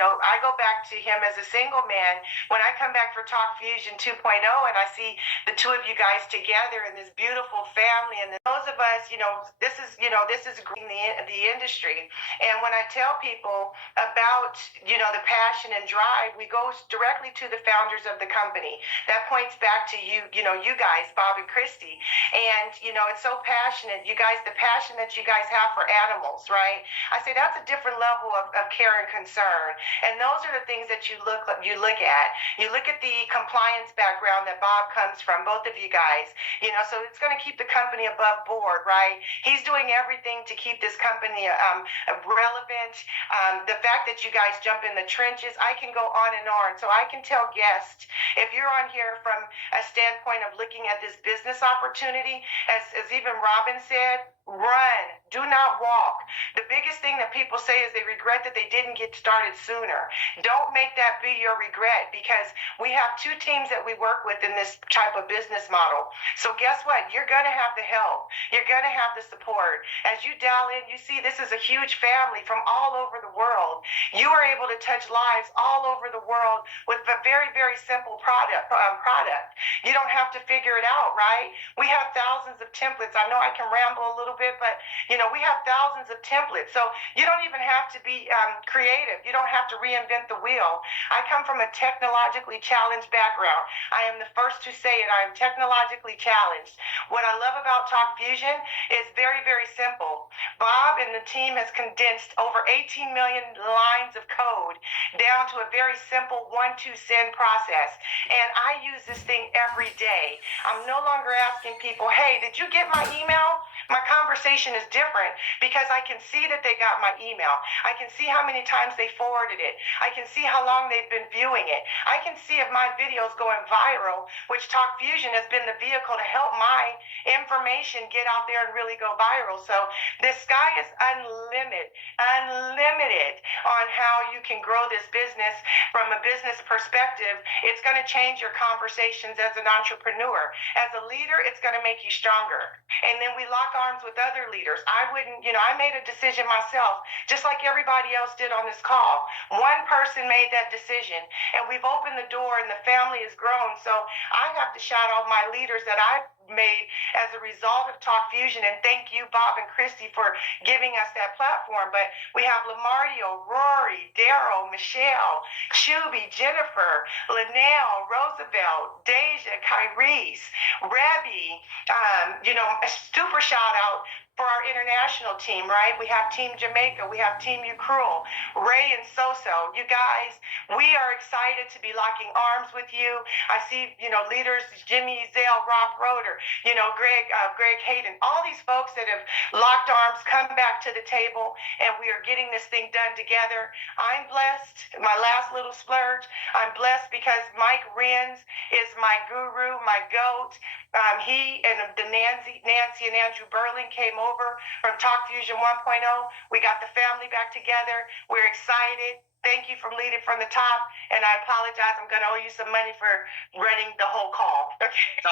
I go back to him as a single man. When I come back for Talk Fusion 2.0 and I see the two of you guys together in this beautiful family, and those of us, this is growing the industry. And when I tell people about, the passion and drive, we go directly to the founders of the company. That points back to you guys, Bob and Christy. And, it's so passionate. You guys, the passion that you guys have for animals, right? I say that's a different level of care and concern. And those are the things that you look at. You look at the compliance background that Bob comes from, both of you guys, so it's going to keep the company above board, right? He's doing everything to keep this company relevant. The fact that you guys jump in the trenches, I can go on and on. So I can tell guests, if you're on here from a standpoint of looking at this business opportunity, as even Robin said, run, do not walk. The biggest thing that people say is they regret that they didn't get started sooner. Don't make that be your regret, because we have two teams that we work with in this type of business model. So guess what? You're going to have the help. You're going to have the support. As you dial in, you see this is a huge family from all over the world. You are able to touch lives all over the world with a very, very simple product. You don't have to figure it out, right? We have thousands of templates. I know I can ramble a little bit, but we have thousands of templates. So you don't even have to be creative. You don't have to reinvent the wheel. I come from a technologically challenged background. I am the first to say it. I am technologically challenged. What I love about Talk Fusion is very, very simple. Bob and the team has condensed over 18 million lines of code down to a very simple 1-2 send process. And I use this thing every day. I'm no longer asking people, hey, did you get my email? My conversation is different because I can see that they got my email. I can see how many times they forwarded it. I can see how long they've been viewing it. I can see if my video is going viral, which Talk Fusion has been the vehicle to help my information get out there and really go viral. So the sky is unlimited on how you can grow this business from a business perspective. It's going to change your conversations as an entrepreneur. As a leader, it's going to make you stronger. And then we lock arms with other leaders. I made a decision myself, just like everybody else did on this call. One person made that decision, and we've opened the door, and the family has grown. So I have to shout out my leaders that I've made as a result of Talk Fusion, and thank you, Bob and Christy, for giving us that platform. But we have Lamardio, Rory, Daryl, Michelle, Shuby, Jennifer, Linnell, Roosevelt, Deja, Kyrese, Rebby, a super shout out for our international team, right? We have Team Jamaica, we have Team Ucruel, Ray and Soso. You guys, we are excited to be locking arms with you. I see, leaders, Jimmy Zale, Rob Roeder, Greg Hayden, all these folks that have locked arms, come back to the table, and we are getting this thing done together. I'm blessed. My last little splurge, I'm blessed because Mike Renz is my guru, my GOAT. He and the Nancy and Andrew Berlin came over from Talk Fusion 1.0. We got the family back together. We're excited. Thank you for leading from the top. And I apologize. I'm going to owe you some money for running the whole call. Okay.